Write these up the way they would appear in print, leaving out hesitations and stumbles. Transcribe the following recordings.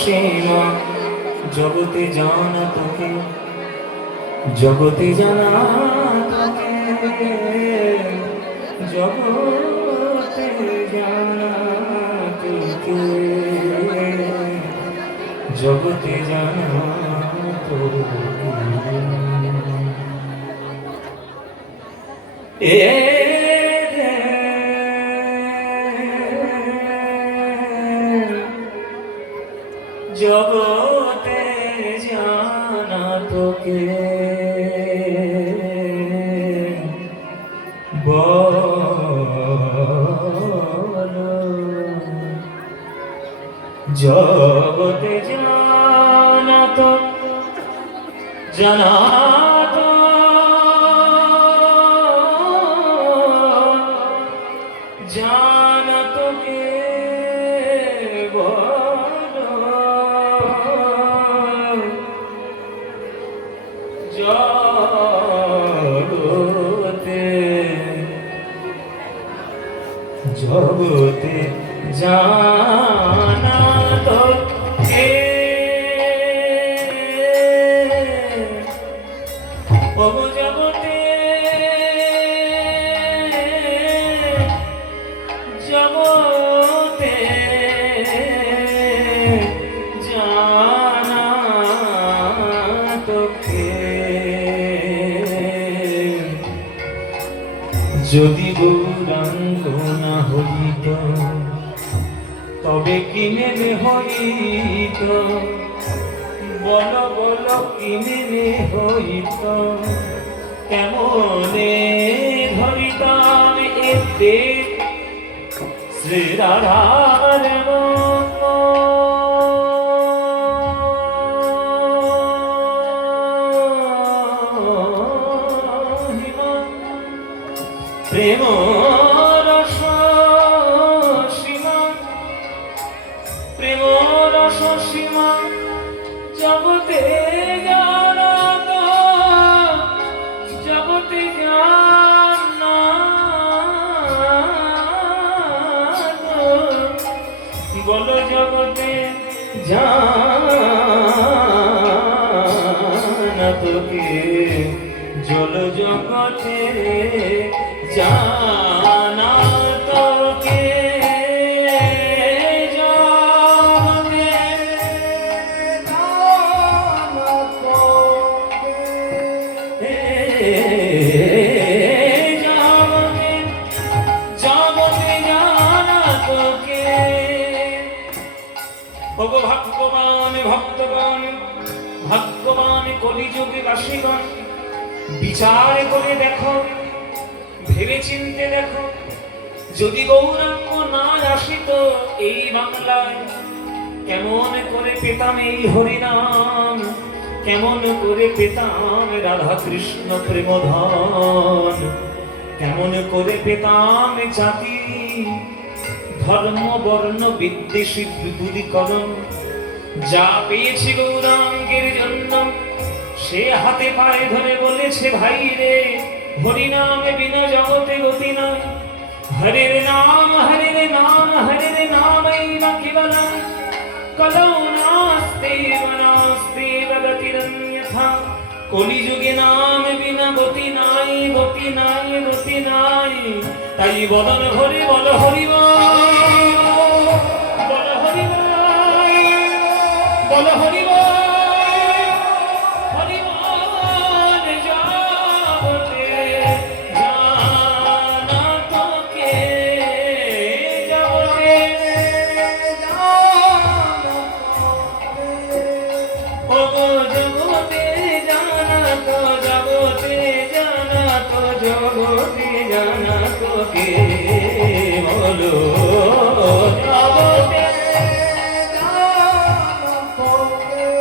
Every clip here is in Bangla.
সীমা জগতে জানা তোকে, জগতে জানা তোকে, জগতে জানা তোকে, জগতে জানা তোকে। জগতে জানা তোকে বলো, জগতে জানা তো জানা তো জানা তোকে বলো, জগতে জগতে জানা তোকে, ও জগতে জগতে জানা তোকে। যদি গৌরাঙ্গ না হইত তবে কি নেমে হইত, বল বল কি নেমে হইত, কেমনে ধরিতাম এতে শ্রীরাধার প্রেম রস সীমা, প্রেম রস সীমা জগতে জানা তো, জগতে জানা তো, বলো জগতে জানা তোকে, জল জগতে জানা তোকে, জগতে জানা তোকে, জগতে জগতে জানা তোকে। ওগো ভগবান ভক্তগণ, ভাগ্যবান কলিযুগে বাসীগণ, বিচার করে দেখো, ভেবে চিনতে দেখো, যদি গৌরাঙ্গ না আসিত এই বাংলায়, কেমন করে পেতাম এই হরিনাম, কেমন করে পেতাম রাধা কৃষ্ণ প্রেমধন, কেমন করে পেতাম জাতি ধর্ম বর্ণ বিদ্বেষী দূরীকরণ। যা পেয়েছি গৌরাঙ্গের জন্য, সে হাতে পায়ে ধরে বলেছে ভাই রে, হরিনামে বিনা জগতে গতি নাই, হরের নাম হরের নাম হরের নামই না কেবলম, কলৌ নাস্তি নাস্তি গতিরন্যথা। কলিযুগে নাম বিনা গতি নাই, গতি নাই, গতি নাই। তাই বদন হরি বল হরি বল হরি বল হরি জগতে জানা তোকে, বলো জগতে জানা তোকে।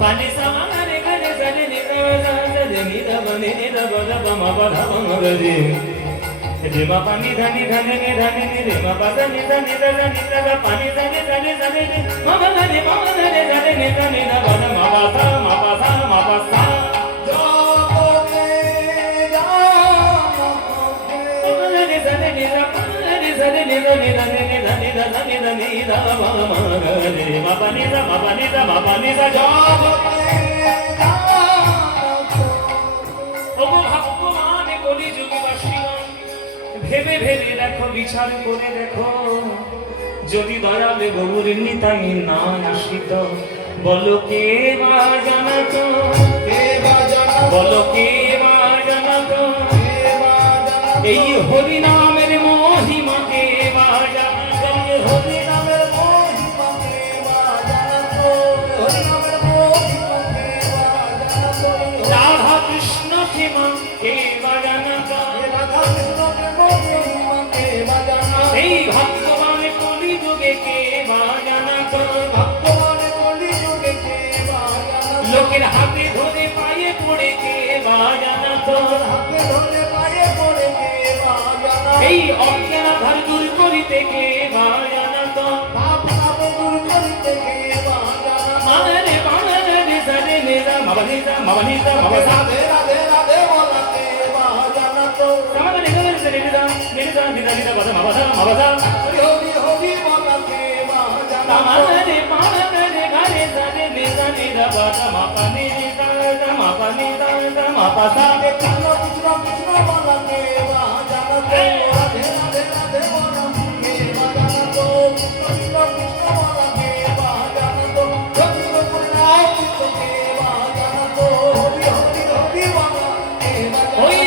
পানি সামারে গরে সরে নিকোজা সরে নিদবনে নিদবদ বম বধম গরে, রেমা পানি ধনি ধনি নি ধনি নি রেমা পাসা নি ধনি ধনি নি ধনি পানি ধনি ধনি ধনি নি মগ ধনি ধনি নি ধনি ধবদ মপাসা মপাসা মপাসা। নিশা জগতে ওগো ভগবান কলিযুগবাসীগণ, ভেবে ভেবে দেখো, বিচার করে দেখো, যদি দয়ালে গৌর নিতাই না আসিত, বলো কে বা জানাতো, বলো কে বা জানাতো এই হরি নামের মহিমা, কে বা জানাতো হরি নামের মহিমা, কে বা জানাতো হরি নামের মহিমা, কে বা জানাতো রাধা কৃষ্ণ প্রেমা, কে বা জানাতো রাধা কৃষ্ণ প্রেমা, কে বা জানাতো এই ভগবান কলিযুগে, কে বা জানাতো ভগবান কলিযুগে, কে বা জানাতো লোকের হাতে ধরে পায়ে পড়ে, কে বা জানাতো হাতে ধরে পায়ে পড়ে, কে বা জানাতো এই অজ্ঞানাধার দূর করিতে, কে বা জানাতো পাপ তাপ দূর করিতে, কে বা জানাতো মানে মানে রে নিজা মাবানিজা মাবানিজা মাবাসা রাধে রাধে বলা, কে বা জানাতো সমানে নিজা নিজা নিজা নিজা নিজা বাদা মাবাসা মাবাসা হরি হরি হরি বলা, কে বা জানাতো মানে মানে গারে সারে নিজা নিজা বাদা মাপানি নিজা মাপানি নিজা মাপাসা কৃষ্ণ কৃষ্ণ কৃষ্ণ বলা, কে বা জানাতো রাধে রাধে রাধে বলা, কে বা জানাতো কৃষ্ণ কৃষ্ণ বলা, কে বা জানাতো হরি হরি কে বা জানাতো হরি হরি হরি বলা, কে বা ওই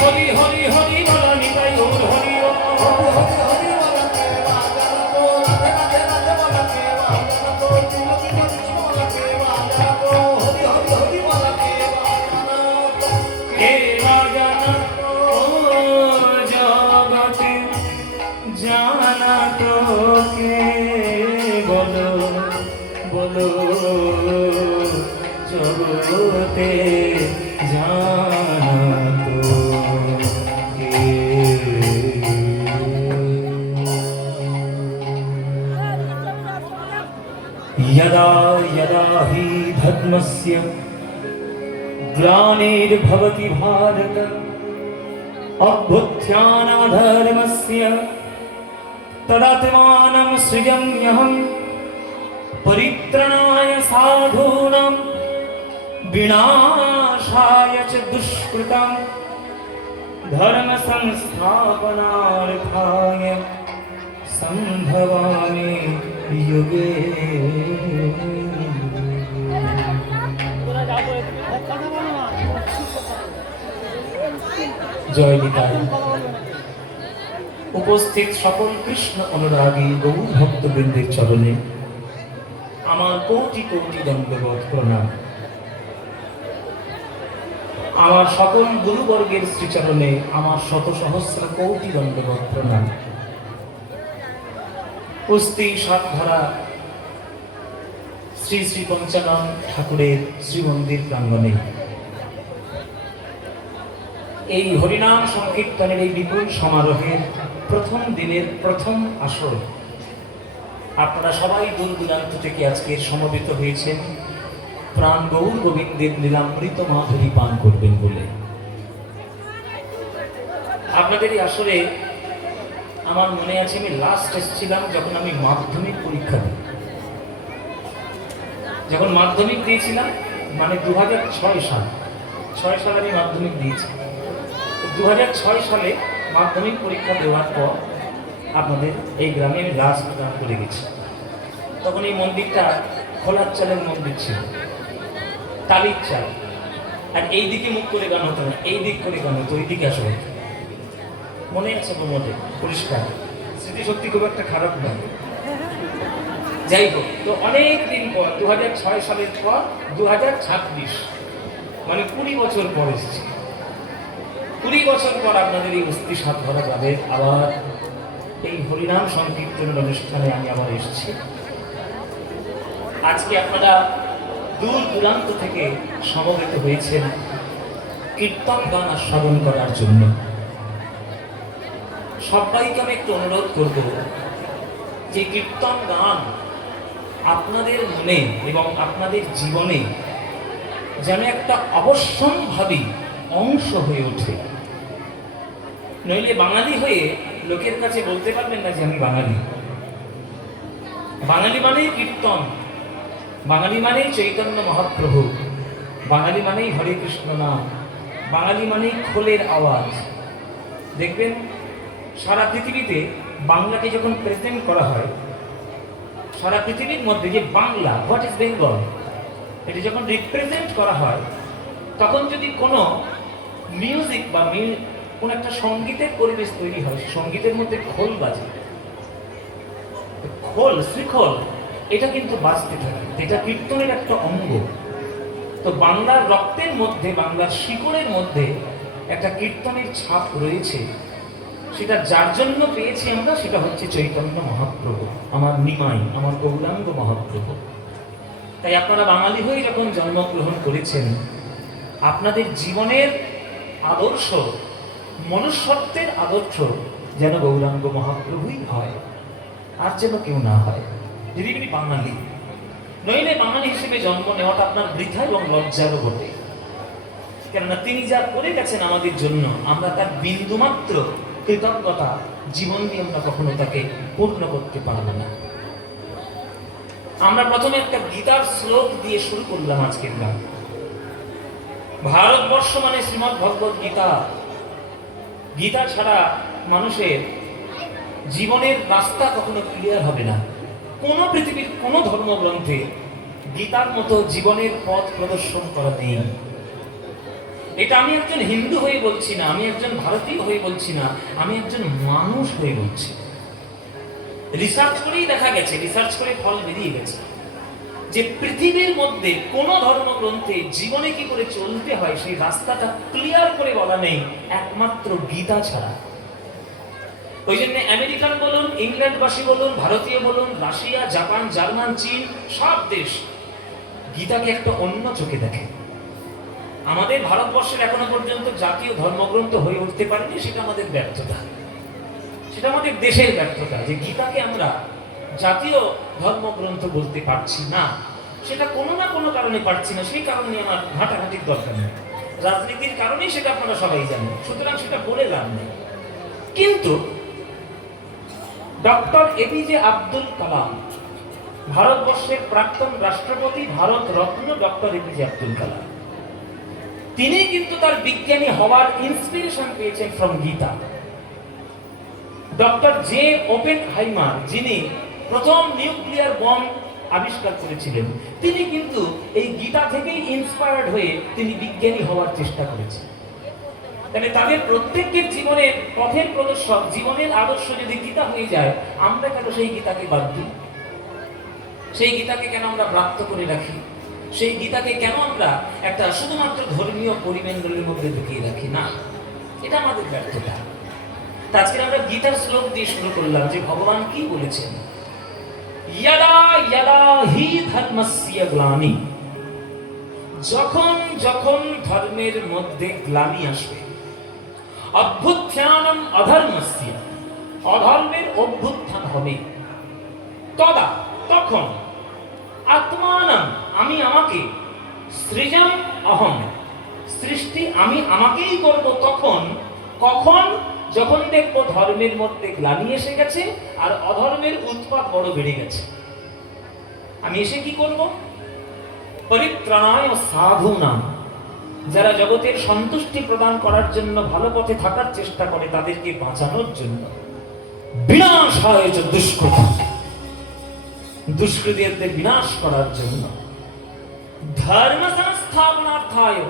হরি হরি হরি বলা নিতাই গৌর হরি হরি হরি হরি বলা, কে বা জানাতো রাধে রাধে রাধে বলা, কে বা জানাতো কৃষ্ণ কৃষ্ণ কৃষ্ণ বলা, কে বা জানাতো হরি হরি হরি বলা, কে বা জানাতো কে বা জানাতো জগতে জানাতো কে বলো বলো জগতে জানাতো কে यदा यदा हि धर्मस्य ग्लानिर्भवति भारत अभ्युत्थानमधर्मस्य तदात्मानं सृजाम्यहं परित्राणाय साधूनां विनाशाय च दुष्कृतां धर्म संस्थापनार्थाय संभवामि युगे জয় নিতাই। উপস্থিত সকল কৃষ্ণ অনুরাগী গৌর ভক্তবৃন্দের চরণে আমার কোটি কোটি দণ্ডবোধ প্রণাম। আমার সকল গুরুবর্গের শ্রীচরণে আমার শত সহস্র কোটি দণ্ডবোধ প্রণাম। কুস্তি সাতধারা শ্রী শ্রী পঞ্চানন ঠাকুরের শ্রীমন্দির প্রাঙ্গণে এই হরিনাম সংকীর্তনের এই বিপুল সমারোহের প্রথম দিনের প্রথম আসর আপনারা সবাই দূর দূরান্ত থেকে আজকে সমবেত হয়েছেন প্রাণ গৌর গোবিন্দের লীলামৃত মাধুরী পান করবেন বলে। আপনাদের এই আসরে আমার মনে আছে আমি লাস্ট এসেছিলাম যখন আমি মাধ্যমিক পরীক্ষা দিই, যখন মাধ্যমিক দিয়েছিলাম মানে 2006 সাল, 6 সালে আমি মাধ্যমিক দিয়েছি। 2006 সালে মাধ্যমিক পরীক্ষা দেওয়ার পর আপনাদের এই গ্রামে আমি লাস্ট গান করে গেছি। তখন এই মন্দিরটা খোলার চালের মন্দির ছিল, টালির চাল, আর এই দিকে মুখ করে গান হতো না, এই দিক করে গান হতো, ওই দিকে আসলে মনে আছে মনে পরিষ্কার স্মৃতি, সত্যি খুব একটা খারাপ নয়। যাই হোক, তো অনেক দিন পর 2006 সালের পর 2026 মানে 20 বছর পর এসেছি। 20 বছর পর আপনাদের এই অস্থি সাত ভরা যাবে আবার এই হরিনাম সংকীর্তনের অনুষ্ঠানে আমি আবার এসেছি। আজকে আপনারা দূর দূরান্ত থেকে সমবেত হয়েছেন কীর্তন গান আস্বাদন করার জন্য। সবাইকে আমি একটু অনুরোধ করব যে কীর্তন গান আপনাদের মনে এবং আপনাদের জীবনে যেন একটা অবশ্যম্ভাবী অংশ হয়ে ওঠে। নইলে বাঙালি হয়ে লোকের কাছে বলতে পারবেন না যে আমি বাঙালি। বাঙালি মানেই কীর্তন, বাঙালি মানেই চৈতন্য মহাপ্রভু, বাঙালি মানেই হরে কৃষ্ণ নাম, বাঙালি মানেই খোলের আওয়াজ। দেখবেন সারা পৃথিবীতে বাংলাকে যখন প্রেজেন্ট করা হয়, সারা পৃথিবীর মধ্যে যে বাংলা, হোয়াট ইজ বেঙ্গল, এটি যখন রিপ্রেজেন্ট করা হয়, তখন যদি কোনো মিউজিক বা কোন একটা সঙ্গীতের পরিবেশ তৈরি হয়, সঙ্গীতের মধ্যে খোল বাজে, খোল শ্রীখোল, এটা কিন্তু বাজতে থাকে, এটা কীর্তনের একটা অঙ্গ। তো বাংলার রক্তের মধ্যে, বাংলার শিকড়ের মধ্যে একটা কীর্তনের ছাপ রয়েছে। সেটা যার জন্য পেয়েছি আমরা, সেটা হচ্ছে চৈতন্য মহাপ্রভু, আমার নিমাই, আমার গৌরাঙ্গ মহাপ্রভু। তাই আপনারা বাঙালি হয়ে যখন জন্মগ্রহণ করেছেন, আপনাদের জীবনের আদর্শ, মনুষ্যত্বের আদর্শ যেন গৌরাঙ্গ মহাপ্রভুই হয়, আর যেন কেউ না হয়, যদি আপনি বাঙালি। নইলে বাঙালি হিসেবে জন্ম নেওয়াটা আপনার বৃথা এবং লজ্জারও বটে। কেননা তিনি যা করে গেছেন আমাদের জন্য, আমরা তার বিন্দুমাত্র কৃতজ্ঞতা জীবন দিয়ে আমরা কখনো তাকে পূর্ণ করতে পারবো না। আমরা প্রথমে একটা গীতার শ্লোক দিয়ে শুরু করলাম আজকের গান। ভারতবর্ষ মানে শ্রীমদ্ ভগবত গীতা। গীতা ছাড়া মানুষের জীবনের রাস্তা কখনো ক্লিয়ার হবে না। কোন পৃথিবীর কোন ধর্মগ্রন্থে গীতার মতো জীবনের পথ প্রদর্শন করা নেই। এটা আমি একজন হিন্দু হয়ে বলছি না, আমি একজন ভারতীয় হয়ে বলছি না, আমি একজন মানুষ হয়ে বলছি। রিসার্চ করেই দেখা গেছে, রিসার্চ করে ফল বেরিয়ে গেছে যে পৃথিবীর মধ্যে কোন ধর্মগ্রন্থে জীবনে কি করে চলতে হয় সেই রাস্তাটা ক্লিয়ার করে বলা নেই, একমাত্র গীতা ছাড়া। ওই জন্য আমেরিকান বলুন, ইংল্যান্ডবাসী বলুন, ভারতীয় বলুন, রাশিয়া, জাপান, জার্মান, চীন, সব দেশ গীতাকে একটা অন্য চোখে দেখে। আমাদের ভারতবর্ষের এখনো পর্যন্ত জাতীয় ধর্মগ্রন্থ হয়ে উঠতে পারেনি, সেটা আমাদের ব্যর্থতা, সেটা আমাদের দেশের ব্যর্থতা যে গীতাকে আমরা জাতীয় ধর্মগ্রন্থ বলতে পারছি না। সেটা কোনো না কোনো কারণে পারছি না, সেই কারণে আমার ঘাটাঘাটির দরকার নেই। রাজনীতির কারণেই সেটা আপনারা সবাই জানেন, সুতরাং সেটা বলে লাভ নেই। কিন্তু ডক্টর এপিজে আব্দুল কালাম, ভারতবর্ষের প্রাক্তন রাষ্ট্রপতি, ভারত রত্ন ডক্টর এপিজে আব্দুল কালাম, তিনি কিন্তু তার বিজ্ঞানী হওয়ার ইন্সপিরেশন পেয়েছেন from Gita. Doctor J Oppenheimer, যিনি প্রথম নিউক্লিয়ার বম আবিষ্কার করেছিলেন, তিনি কিন্তু এই গীতা থেকেই ইন্সপায়ার্ড হয়ে তিনি বিজ্ঞানী হওয়ার চেষ্টা করেছেন। তাহলে তাদের প্রত্যেকের জীবনের পথের প্রদর্শক, জীবনের আদর্শ যদি গীতা হয়ে যায়, আমরা কেন সেই গীতাকে বাদ দিই? সেই গীতাকে কেন আমরা প্রাপ্ত করে রাখি? সেই গীতাকে কেন আমরা একটা শুধুমাত্র ধর্মীয় পরিমণ্ডলের মধ্যে ঢুকিয়ে রাখি? না, এটা আমাদের ব্যর্থতা। আজকে আমরা গীতার শ্লোক দিয়ে শুরু করলাম যে ভগবান কি বলেছেন, ইয়াদা ইয়াদা হি ধর্মস্য গ্লানি, যখন যখন ধর্মের মধ্যে গ্লানি আসবে, অভ্যুত্থানম অধর্মস্য, অধর্মের অভ্যুত্থান হবে, তদা তখন, আত্মানম আমি আমাকে, সৃজম অহম সৃষ্টি আমি আমাকেই করব তখন। কখন? যখন দেখবো ধর্মের মধ্যে গ্লানি এসে গেছে আর অধর্মের উৎপাত বড় বেড়ে গেছে। আমি এসে কি করব? পরিত্রাণায় সাধুনাম, যারা জগতের সন্তুষ্টি প্রদান করার জন্য, ভালো পথে থাকার চেষ্টা করে, তাদেরকে বাঁচানোর জন্য, বিনাশায় চ দুষ্কৃতম, দুষ্কৃতীদের বিনাশ করার জন্য, ধর্ম সংস্থাপনার্থায়,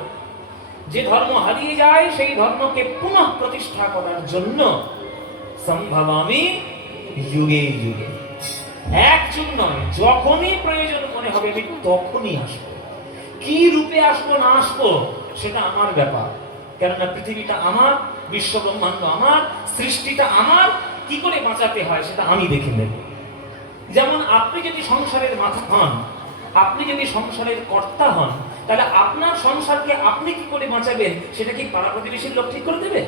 যে ধর্ম হারিয়ে যায় সেই ধর্মকে পুনঃ প্রতিষ্ঠা করার জন্য, সম্ভবামি যুগে যুগে, এক যুগ নয়, যখনই প্রয়োজন মনে হবে আমি তখনই আসবো। কি রূপে আসবো না আসবো সেটা আমার ব্যাপার, কেননা পৃথিবীটা আমার, বিশ্ব ব্রহ্মাণ্ড আমার, সৃষ্টিটা আমার। কি করে বাঁচাতে হয় সেটা আমি দেখে নেব। যেমন আপনি যদি সংসারের মাথা হন, আপনি যদি সংসারের কর্তা হন, তাহলে আপনার সংসারকে আপনি কি করে বাঁচাবেন সেটা কি পাড়া প্রতিবেশীর লোক ঠিক করে দেবে?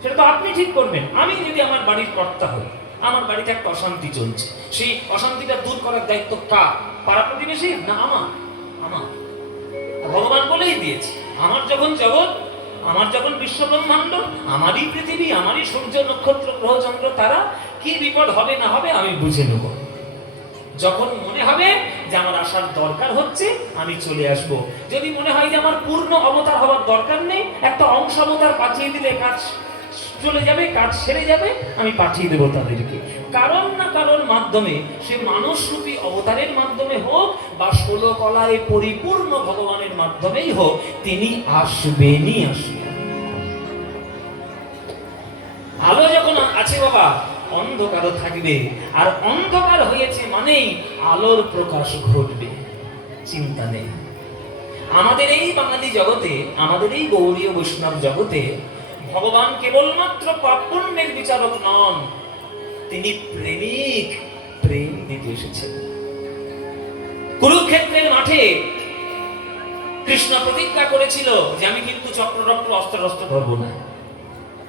সেটা তো আপনি ঠিক করবেন। আমি যদি আমার বাড়ির কর্তা হই, আমার বাড়িতে একটা অশান্তি চলছে, সেই অশান্তিটা দূর করার দায়িত্ব কার? পাড়া প্রতিবেশী না আমার? আমার। ভগবান বলেই দিয়েছে, আমার যখন জগৎ, আমার যখন বিশ্ব ব্রহ্মাণ্ড, আমারই পৃথিবী, আমারই সূর্য, নক্ষত্র, গ্রহ, চন্দ্র, তারা, কি বিপদ হবে না হবে আমি বুঝে নেব। যখন মনে হবে যে আমার আসার দরকার হচ্ছে, আমি চলে আসব। যদি মনে হয় যে আমার পূর্ণ অবতার হওয়ার দরকার নেই, একটা অংশ অবতার পাঠিয়ে দিলে কাজ চলে যাবে, কাজ সেরে যাবে, আমি পাঠিয়ে দেবো তাদেরকে। কারণ না কারোর মাধ্যমে, সে মানুষরূপী অবতারের মাধ্যমে হোক বা 16 কলায় পরিপূর্ণ ভগবানের মাধ্যমেই হোক, তিনি আসবেনই আসবেন। আলো যখন আছে বাবা, অন্ধকারও থাকবে, আর অন্ধকার হয়েছে মানেই আলোর প্রকাশ ঘটবে, চিন্তা নেই। আমাদের এই বাঙালি জগতে, আমাদের এই গৌড়ীয় বৈষ্ণব জগতে ভগবান কেবলমাত্র পাপপুণ্যের বিচারক নন, তিনি প্রেমিক, প্রেম দিতে এসেছেন। কুরুক্ষেত্রের মাঠে কৃষ্ণ প্রতিজ্ঞা করেছিল যে আমি কিন্তু চক্ররক্ত অস্ত্র ধরবো না,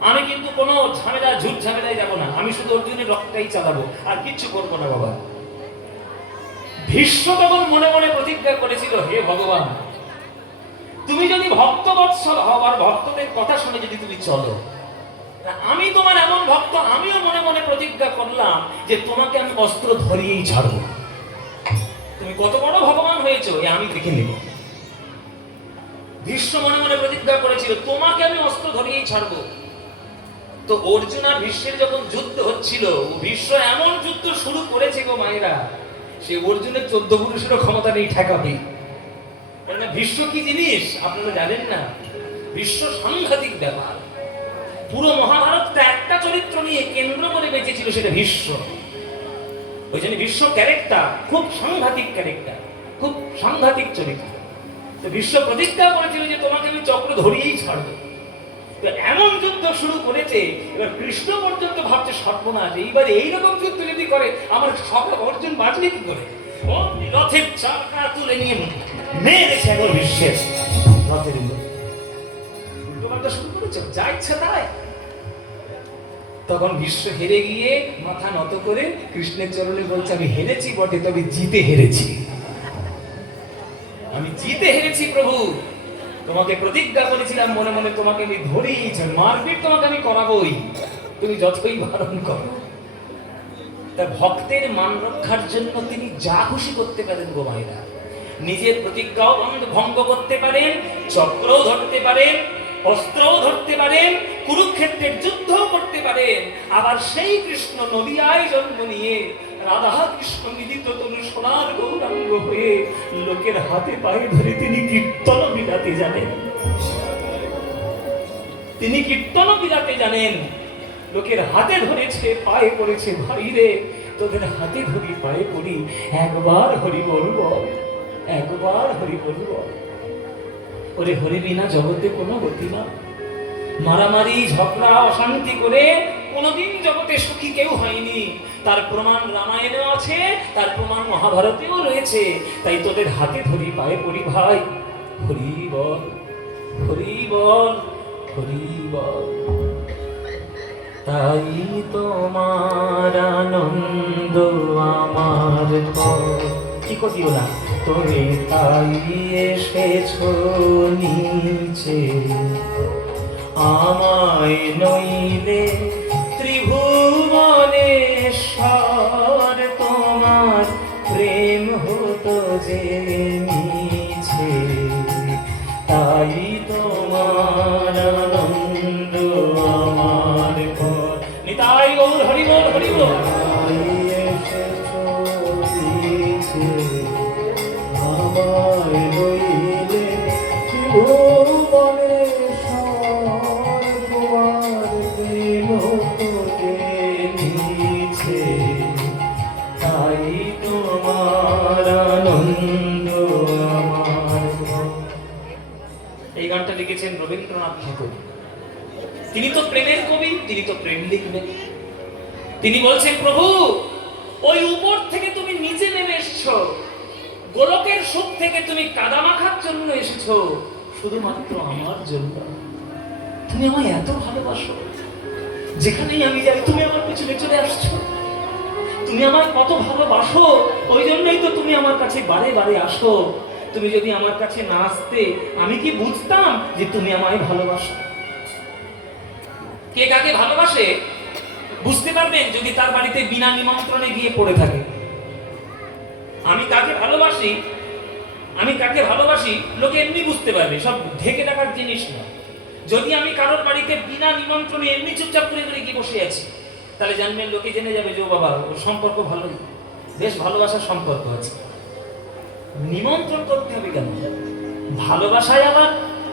আমি কিন্তু কোনো ঝামেলা ঝুট ঝামেলায় যাবো না, আমি শুধু অর্জুনের রক্তটাই চালাবো, আর কিচ্ছু করবো না বাবা। ভীষ্ম তখন মনে মনে প্রতিজ্ঞা করেছিল, হে ভগবান, তুমি যদি ভক্তবৎসল হও আর ভক্তদের কথা শুনে যদি তুমি চলো, আমি তোমার এমন ভক্ত, আমিও মনে মনে প্রতিজ্ঞা করলাম যে তোমাকে আমি অস্ত্র ধরিয়েই ছাড়বো। তুমি কত বড় ভগবান হয়েছো এ আমি দেখে নেব। ভীষ্ম মনে মনে প্রতিজ্ঞা করেছিল, তোমাকে আমি অস্ত্র ধরিয়েই ছাড়বো। তো অর্জুন আর ভীষ্মের যখন যুদ্ধ হচ্ছিল, ভীষ্ম এমন যুদ্ধ শুরু করেছে গো মায়েরা, সে অর্জুনের 14 পুরুষেরও ক্ষমতা নেই ঠেকাবে। ভীষ্ম কি জিনিস আপনারা জানেন না, ভীষ্ম সাংঘাতিক ব্যাপার। পুরো মহাভারতটা একটা চরিত্র নিয়ে কেন্দ্র করে বেঁচেছিল, সেটা ভীষ্ম। ওই জন্য ভীষ্ম ক্যারেক্টার খুব সাংঘাতিক ক্যারেক্টার, খুব সাংঘাতিক চরিত্র। তো ভীষ্ম প্রতিজ্ঞা করেছিল যে তোমাকে আমি চক্র ধরিয়েই ছাড়বো। এমন যুদ্ধ শুরু করেছে, এবার কৃষ্ণ পর্যন্ত ভাবছে সর্বনাশ, এইবারে এইরকম যুদ্ধ যদি করে আমার সব অর্জুন বাঁচবে কি করে। রথের চাকা তুলে নিয়ে মেরেছে একবার ভীষ্মের রথের উল্টো শুরু করেছে, যা ইচ্ছা তাই। তখন ভীষ্ম হেরে গিয়ে মাথা নত করে কৃষ্ণের চরণে বলছে, আমি হেরেছি বটে, তবে জিতে হেরেছি, আমি জিতে হেরেছি প্রভু। তোমাকে প্রতিজ্ঞা করেছিলাম মনে মনে, তোমাকে আমি ধরেই মারপিট তোমাকে আমি করাবোই, তুমি যতই বারণ করো। তা ভক্তের মান রক্ষার জন্য তিনি যা খুশি করতে পারেন গো মায়েরা। নিজের প্রতিজ্ঞাও ভঙ্গ করতে পারেন, চক্রও ধরতে পারেন, অস্ত্রও ধরতে পারেন, কুরুক্ষেত্রের যুদ্ধও করতে পারেন। আবার সেই কৃষ্ণ নদিয়ায় জন্ম নিয়ে রাধা কৃষ্ণ মিলিত তনু সোনার গৌরাঙ্গ হয়ে লোকের হাতে পায়ে ধরে তিনি কীর্তন বিলাতে জানেন, তিনি কীর্তন বিলাতে জানেন। লোকের হাতে ধরেছে, পায়ে পড়েছে, ভাই রে তোদের হাতে ধরি পায়ে পড়ি, একবার হরি বল বল, একবার হরি বল বল। ওরে হরি বিনা জগতে কোনো গতি না। মারামারি ঝগড়া অশান্তি করে কোনোদিন জগতে সুখী কেউ হয়নি, তার প্রমাণ রামায়ণেও আছে, তার প্রমাণ মহাভারতেও রয়েছে। তাই তোদের হাতে ধরি পায়ে পড়ি ভাই, হরি বল, হরি বল, হরি বল। তাই তোমার আনন্দ আমার কি করিও না, তুমি তাই এসেছো নিচে, আমায় নইলে ত্রিভুবনেশ্বর তোমার প্রেম হতো যে মিছে। তাই তোমার আনন্দ আমার ঘর। নিতাই গৌর হরি বল, হরি বল। এসেছো নিচে, আমায় নইলে ত্রিভুবনেশ্বর তোমার প্রেম হতো যে মিছে। তাই তোমার আনন্দ আমার ঘর। এই গানটা লিখেছেন রবীন্দ্রনাথ ঠাকুর। তিনি তো প্রেমের কবি, তিনি তো প্রেম লিখবেন। তিনি বলছেন, প্রভু ওই উপর থেকে তুমি নিচে নেমে এসেছো, গোলকের সুখ থেকে তুমি কাদা মাখার জন্য এসেছো, শুধুমাত্র আমার জন্য। তুমি আমায় এত ভালোবাসো, যেখানেই আমি যাই তুমি আমার পিছনে চলে আসছো। তুমি আমায় কত ভালোবাসো, ওই জন্যই তো তুমি আমার কাছে বারে বারে আসো। তুমি যদি আমার কাছে না আসতে আমি কি বুঝতাম যে তুমি আমায় ভালোবাসো। কে কাকে ভালোবাসে বুঝতে পারবেন যদি তার বাড়িতে বিনা নিমন্ত্রণে গিয়ে পড়ে থাকে। আমি কাকে ভালোবাসি, আমি কাকে ভালোবাসি লোকে এমনি বুঝতে পারবে, সব ঢেকে রাখার জিনিস না। যদি আমি কারোর বাড়িতে বিনা নিমন্ত্রণে এমনি চুপচাপ করে করে গিয়ে বসে আছি, তাহলে জানবেন লোকে জেনে যাবে যে ও বাবা, ওর সম্পর্ক ভালোই, বেশ ভালোবাসার সম্পর্ক আছে। নিমন্ত্রণ করতে হবে কেন? ভালোবাসায় আবার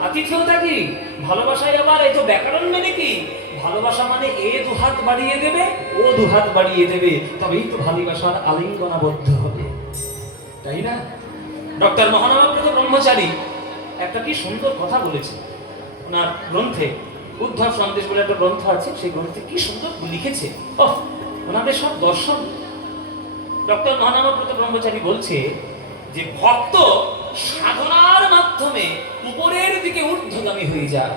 আতিথেয়তা কি? ভালোবাসায় আবার এই তো ব্যাকরণ মানে কি? ভালোবাসা মানে এ দুহাত বাড়িয়ে দেবে, ও দুহাত বাড়িয়ে দেবে, তবেই তো ভালোবাসার আলিঙ্গনাবদ্ধ হবে, তাই না? ডক্টর মহানবব্রত ব্রহ্মচারী একটা কি সুন্দর কথা বলেছে ওনার গ্রন্থে, উদ্ধব সন্দেশ বলে একটা গ্রন্থ আছে, সেই গ্রন্থে কি সুন্দর লিখেছে। ওনাদের সব দর্শন। ডক্টর মহানবব্রত ব্রহ্মচারী বলছে যে ভক্ত সাধনার মাধ্যমে উপরের দিকে ঊর্ধ্বগামী হয়ে যায়,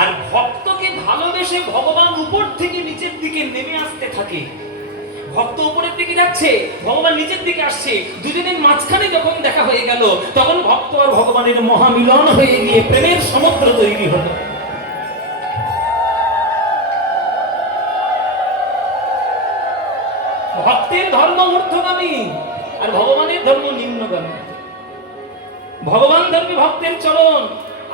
আর ভক্তকে ভালোবেসে ভগবান উপর থেকে নিচের দিকে নেমে আসতে থাকে। ভক্ত উপরের দিকে যাচ্ছে, ভগবান নিচের দিকে আসছে, দুজনের মাঝখানে যখন দেখা হয়ে গেল, তখন ভক্ত আর ভগবানের মহামিলন হয়ে গিয়ে প্রেমের সমুদ্র তৈরি হলো। ভক্তের ধর্ম ঊর্ধ্বগামী আর ভগবানের ধর্ম নিম্নগামী। ভগবান ধরবে ভক্তের চরণ,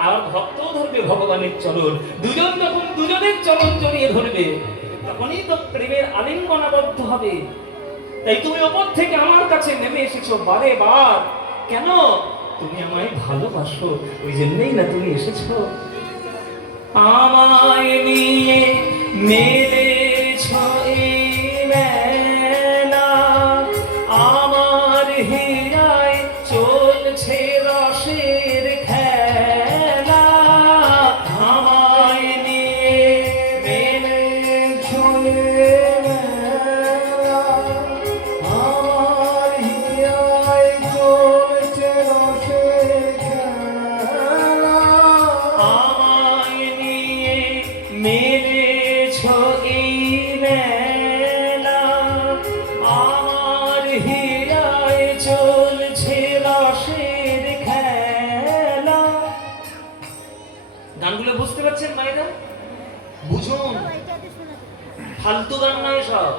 আর ভক্তও ধরবে ভগবানের চরণ। দুজন যখন দুজনের চরণ জড়িয়ে ধরবে, তখনই তো প্রেমের আলিঙ্গনাবদ্ধ হবে। তাই তুমি ওপর থেকে আমার কাছে নেমে এসেছো বারে বার, কেন? তুমি আমায় ভালোবাসো, ওই জন্যই না তুমি এসেছো। আমায় নিয়ে মেলেছো এই মেলা, আমার হীরায় চলছে রসের খেলা। আমায় নিয়ে মেলেছো এই মেলা, আমার হীরায় চলছে রসের খেলা। আমায় নিয়ে মেলেছো এই মেলা, আমার হীরায় চলছে রসের খেলা। গানগুলো বুঝতে পারছেন মায়েরা? বুঝুন, ফালতু গান নয় সব,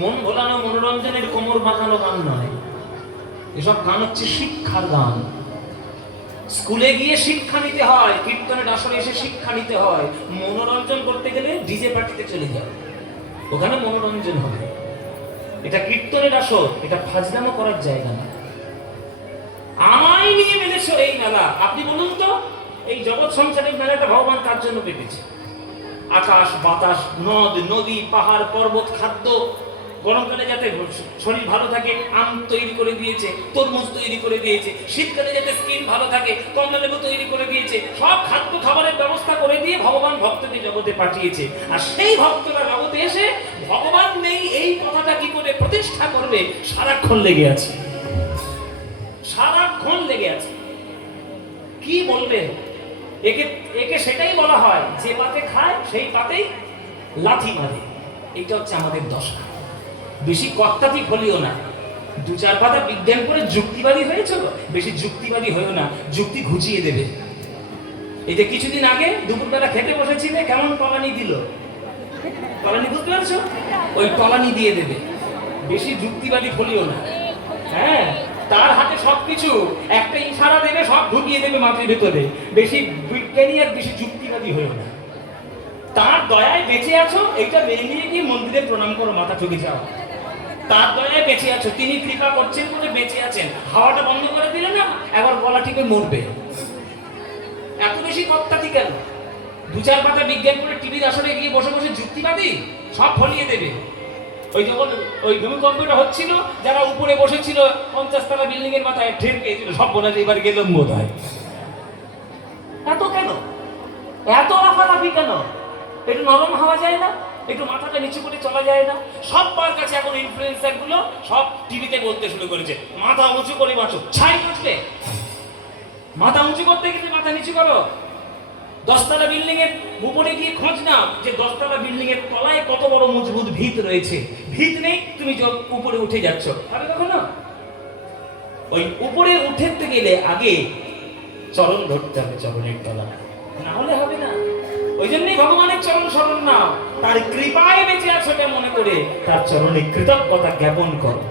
মন ভোলানো মনোরঞ্জনের কোমর বাঁকানো গান নয়, এসব গান হচ্ছে শিক্ষার গান। স্কুলে গিয়ে শিক্ষা নিতে হয়, কীর্তনের আসরে এসে শিক্ষা নিতে হয়। মনোরঞ্জন করতে গেলে ডিজে পার্টিতে চলে যাও, ওখানে মনোরঞ্জন হবে। এটা কীর্তনের আসর, এটা ফাজলামো করার জায়গা না। আমায় নিয়ে মেলেছো এই মেলা। আপনি বলুন তো, এই জগৎ সংসারের মেলাটা ভগবান কার জন্য পেতেছে? আকাশ বাতাস, নদ নদী, পাহাড় পর্বত, খাদ্য, গরমকালে যাতে শরীর ভালো থাকে আম তৈরি করে দিয়েছে, তরমুজ তৈরি করে দিয়েছে, শীতকালে যাতে স্কিন ভালো থাকে কমলা লেবু তৈরি করে দিয়েছে, সব খাদ্য খাবারের ব্যবস্থা করে দিয়ে ভগবান ভক্তকে জগতে পাঠিয়েছে। আর সেই ভক্তরা জগতে এসে ভগবান নেই এই কথাটা কি করে প্রতিষ্ঠা করবে, সারাক্ষণ লেগে আছে, সারাক্ষণ লেগে আছে। কি বলবেন? একে একে সেটাই বলা হয়, যে পাতে খায় সেই পাতেই লাথি মারে। এটা হচ্ছে আমাদের দশা। বেশি কর্তাধিক হলিও না, দু চার পাতা বিজ্ঞান করে যুক্তিবাদী হয়েছে, বেশি যুক্তিবাদী হয়েও না, যুক্তি ঘুচিয়ে দেবে। এই যে কিছুদিন আগে দুপুরবেলা খেতে বসেছিলে, কেমন তলানি দিল, তলানি বুঝতে পারছো? ওই তলানি দিয়ে দেবে, বেশি যুক্তিবাদী হলিও না। হ্যাঁ, তার হাতে সবকিছু, একটা ইশারা দেবে সব ঢুকিয়ে দেবে মাটির ভেতরে। বেশি বিজ্ঞানী আর বেশি যুক্তিবাদী হয়েও না। তার দয়ায় বেঁচে আছো, এইটা মেনে নিয়ে গিয়ে মন্দিরে প্রণাম করো, মাথা ঠুকে যাও। তার দয়ায় বেঁচে আছো, তিনি কৃপা করছেন বলে বেঁচে আছেন। হাওয়াটা বন্ধ করে দিলে না, একবার গলা টিপে মরবে। এত বেশি কর্তাতি কেন? দু চার পাতা বিজ্ঞান করে টিভির আসরে গিয়ে বসে বসে যুক্তিবাদী সব ফলিয়ে দেবে। ওই যখন ওই ভূমিকম্পটা হচ্ছিল, যারা উপরে বসেছিল 50 তলা বিল্ডিং এর মাথায় ঠের পেয়েছিল, সব বলে এবার গেলাম বোধ হয়। এত কেন, এত লাফালাফি কেন? একটু নরম হওয়া যায় না? একটু মাথাটা নিচু করে চলা যায় না? সবার কাছে এখন ইনফ্লুয়েন্সার গুলো সব টিভিতে বলতে শুরু করেছে, মাথা উঁচু করে বাঁচো। ছাই বসবে, মাথা উঁচু করতে গেলে মাথা নিচু করো। 10 তলা বিল্ডিং এর উপরে গিয়ে খোঁজ নাও যে 10 তলা বিল্ডিং এর তলায় কত বড় মজবুত ভিত রয়েছে। ভিত নেই, তুমি উপরে উঠে যাচ্ছ, পারবে কখনো? ওই উপরে উঠতে গেলে আগে চরণ ধরতে হবে, চরণের তলা, না হলে হবে না। ওই জন্যই ভগবানের চরণ শরণ নাও, তার কৃপায় বেঁচে আছো মনে করে তার চরণে কৃতজ্ঞতা জ্ঞাপন করো।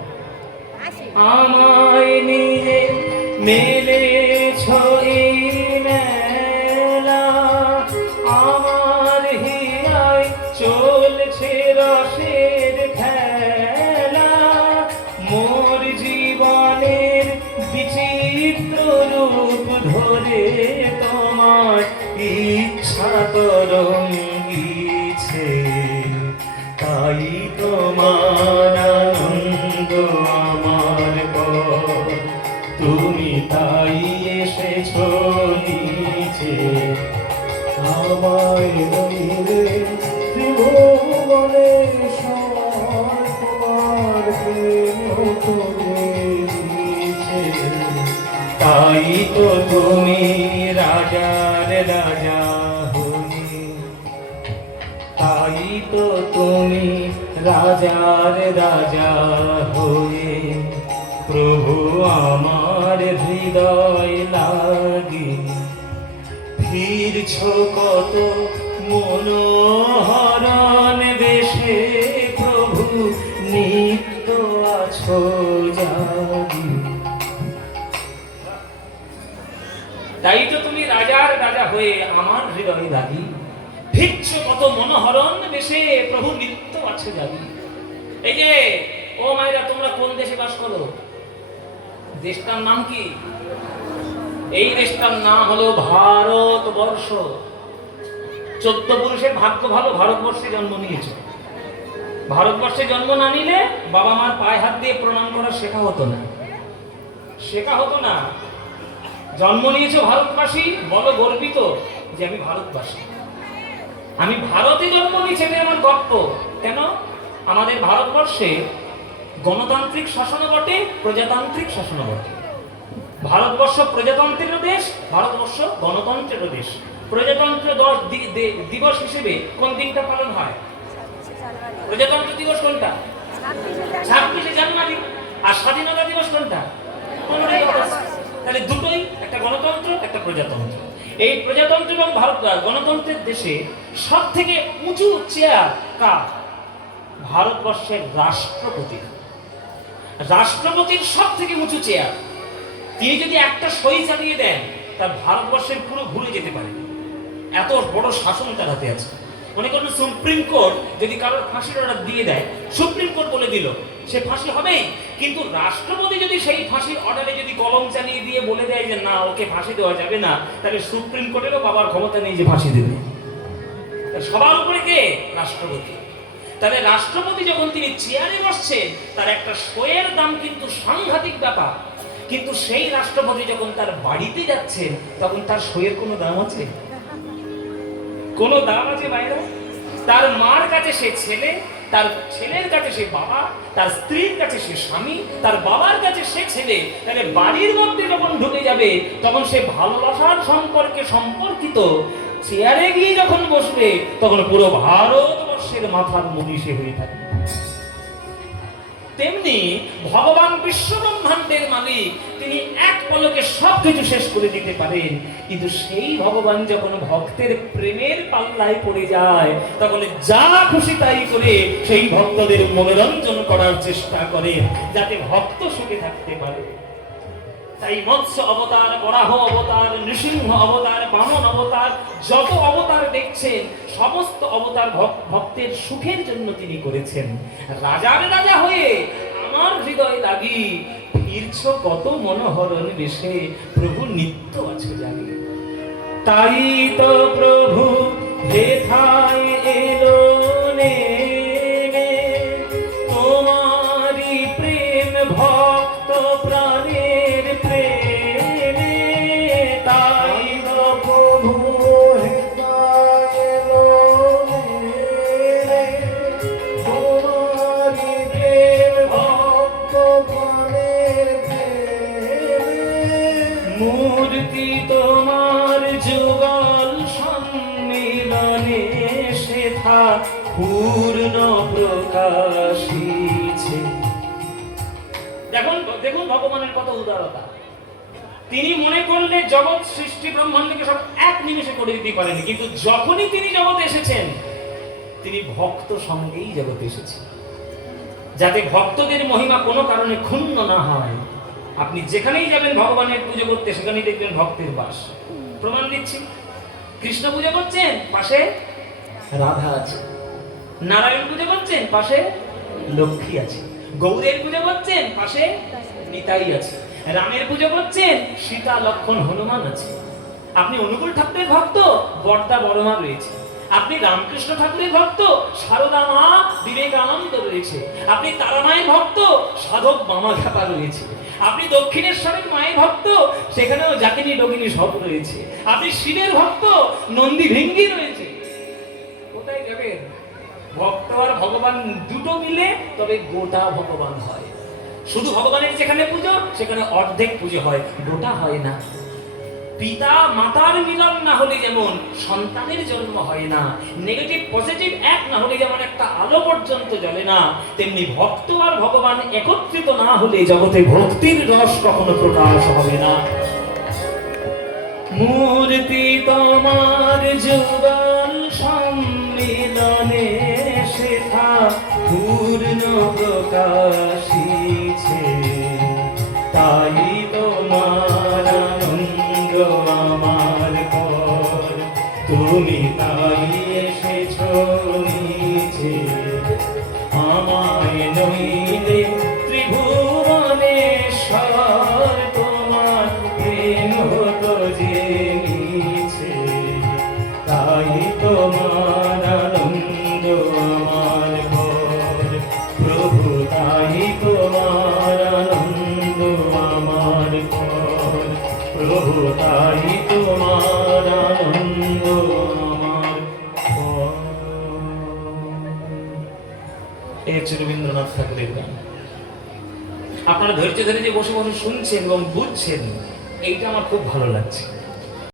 আমায় নিয়ে মেলেছ এই মেলা, আমার হিয়ায় চলছে রসের খেলা, মোর জীবনের বিচিত্র রূপ ধরে তোমার ইচ্ছা তরঙ্গিছে, তাই তোমার আনন্দ আমার পর, তুমি তাই এসেছ নিচে। আমায় লইলে ত্রিভুবনে তোমার প্রেম দিয়েছে, তাই তো তুমি রাজার রাজা হয়ে, তাই তো তুমি রাজার রাজা হয়ে, প্রভু আমার হৃদয় লাগি ফিরছ কত মনোহরণ বেশে, প্রভু নিত্য আছো জাগি। তাই তো তুমি রাজার রাজা হয়ে আমার হৃদয় লাগি, ফিরছ কত মনোহরণ বেশে, প্রভু নিত্য আছো জাগি। এই যে ও মায়েরা, তোমরা কোন দেশে বাস করো? দেশটার নাম কি? এই দেশটার নাম হলো ভারতবর্ষ। 14 পুরুষের ভাগ্য ভালো, ভারতবর্ষে জন্ম নিয়েছ। ভারতবর্ষে জন্ম না নিলে বাবা মার পায়ে হাত দিয়ে প্রণাম করা শেখা হতো না, শেখা হতো না। জন্ম নিয়েছ ভারতবাসী, বলো গর্বিত যে আমি ভারতবাসী, আমি ভারতে জন্ম নিয়েছি, এটা আমার গর্ব। কেন? আমাদের ভারতবর্ষে গণতান্ত্রিক শাসন বটে, প্রজাতান্ত্রিক শাসন বটে। ভারতবর্ষ প্রজাতন্ত্রের দেশ, ভারতবর্ষ গণতন্ত্রের দেশ। প্রজাতন্ত্র দিবস হিসেবে কোন দিনটা পালন হয়? প্রজাতন্ত্র দিবস কোনটা? 26শে জানুয়ারি। আর স্বাধীনতা দিবস কোনটা? 15ই আগস্ট। তাহলে দুটোই, একটা গণতন্ত্র, একটা প্রজাতন্ত্র। এই প্রজাতন্ত্র এবং গণতন্ত্রের দেশে সব থেকে উঁচু চেয়ার কার? ভারতবর্ষের রাষ্ট্রপতি। রাষ্ট্রপতির সব থেকে উঁচু চেয়ার। তিনি যদি একটা সই চালিয়ে দেন, তার ভারতবর্ষের পুরো ঘুরে যেতে পারে, এত বড় শাসন তার হাতে আছে। মনে করুন সুপ্রিম কোর্ট যদি কারোর ফাঁসির অর্ডার দিয়ে দেয়, সুপ্রিম কোর্ট বলে দিল সে ফাঁসি হবেই, কিন্তু রাষ্ট্রপতি যদি সেই ফাঁসির অর্ডারে যদি কলম চালিয়ে দিয়ে বলে দেয় যে না, ওকে ফাঁসি দেওয়া যাবে না, তাহলে সুপ্রিম কোর্টেরও বাবার ক্ষমতা নেই যে ফাঁসি দেবে। সবার উপরে কে? রাষ্ট্রপতি। তাহলে রাষ্ট্রপতি যখন তিনি চেয়ারে বসছেন, তার একটা সইয়ের দাম কিন্তু সাংঘাতিক ব্যাপার। কিন্তু সেই রাষ্ট্রপতি যখন তার বাড়িতে যাচ্ছেন, তখন তার সইয়ের কোনো দাম আছে? কোনো দাম আছে বাইরে? তার মার কাছে সে ছেলে, তার ছেলের কাছে সে বাবা, তার স্ত্রীর কাছে সে স্বামী, তার বাবার কাছে সে ছেলে। তাহলে বাড়ির মধ্যে যখন ঢুকে যাবে, তখন সে ভালোবাসার সম্পর্কে সম্পর্কিত চেয়ারে গিয়ে যখন বসবে, তখন পুরো ভারতবর্ষের মাথার মনীষী হয়ে থাকে। তেমনি ভগবান বিশ্বব্রহ্মাণ্ডের মালিক, তিনি এক পলকে সবকিছু শেষ করে দিতে পারেন। কিন্তু সেই ভগবান যখন ভক্তের প্রেমের পাল্লায় পড়ে যায়, তখন যা খুশি তাই করে সেই ভক্তদের মনোরঞ্জন করার চেষ্টা করে, যাতে ভক্ত সুখে থাকতে পারে। তাই মৎস্য অবতার, বরাহ অবতার, নৃসিংহ অবতার, বামন অবতার, যত অবতার দেখছেন, সমস্ত অবতার ভক্তের সুখের জন্য তিনি করেছেন। রাজার রাজা হয়ে আমার হৃদয় লাগি, ফিরছ কত মনোহরণ বেশে, প্রভু নিত্য আছো জানি। তাই তো প্রভু হেথায় এলো নেমে, তোমারি প্রেম ভক্ত প্রাণের প্রেমে। তাই তো প্রভু হেথায় এলো নেমে, তোমারি প্রেম ভক্ত প্রাণের প্রেমে। মূর্তি তোমার যুগল সম্মিলনে সেথা পূর্ণ প্রকাশিছে। দেখুন ভগবানের কত উদারতা। তিনি মনে করলে জগৎ সৃষ্টি ব্রহ্মাণ্ডকে সব এক নিমেষে করে দিতে পারেনি, কিন্তু যখনই তিনি জগতে এসেছেন, তিনি ভক্ত সঙ্গেই জগতে এসেছেন। যাতে ভক্তদের মহিমা কোনো কারণে ক্ষুণ্ণ না হয়। আপনি যেখানেই যাবেন ভগবানের পুজো করতে, সেখানেই দেখবেন ভক্তের বাস। প্রমাণ দিচ্ছি, কৃষ্ণ পুজো করছেন, পাশে রাধা আছে। নারায়ণ পুজো করছেন, পাশে লক্ষ্মী আছে। গৌরের পুজো করছেন, পাশে নিতাই আছে। রামের পুজো করছেন, সীতা লক্ষ্মণ হনুমান আছে। আপনি অনুকূল ঠাকুরের ভক্ত, বর্দা বড়মা রয়েছে। আপনি রামকৃষ্ণ ঠাকুরের ভক্ত, সারদা মা বিবেকানন্দ রয়েছে। আপনি তারা মায়ের ভক্ত, সাধক মামা খ্যাপা রয়েছে। আপনি দক্ষিণেশ্বরের মায়ের ভক্ত, সেখানেও জাকিনী ডগিনী সব রয়েছে। আপনি শিবের ভক্ত, নন্দী ভিঙ্গি রয়েছে। কোথায় যাবেন? ভক্ত আর ভগবান দুটো মিলে তবে গোটা ভগবান হয়। শুধু ভগবানের যেখানে পুজো, সেখানে অর্ধেক পুজো হয়, গোটা হয় না। পিতা মাতার মিলন না হলে যেমন সন্তানের জন্ম হয় না, নেগেটিভ পজিটিভ এক না হলে যেমন একটা আলো পর্যন্ত জ্বলে না, তেমনি ভক্ত আর ভগবান একত্রিত না হলে জগতে ভক্তির রস কখনো প্রকাশ হবে না। মূর্তি তোমার যুগল সম্মিলনে সেথা পূর্ণ প্রকাশিছে, তাই তোমার আনন্দ আমার পর, তুমি তাই এসেছ নিচে। আমায় নইলে ত্রিভুবনেশ্বর, তোমার প্রেম হতো যে নিচে, তাই তোমার আনন্দ আমার পর, প্রভু তাই তোমার আনন্দ আমার পর, প্রভু তাই তোমার আনন্দ আমার পর। এই হচ্ছে রবীন্দ্রনাথ ঠাকুরের গান। আপনারা ধৈর্য ধরে যে বসে বসে শুনছেন এবং বুঝছেন, এইটা আমার খুব ভালো লাগছে।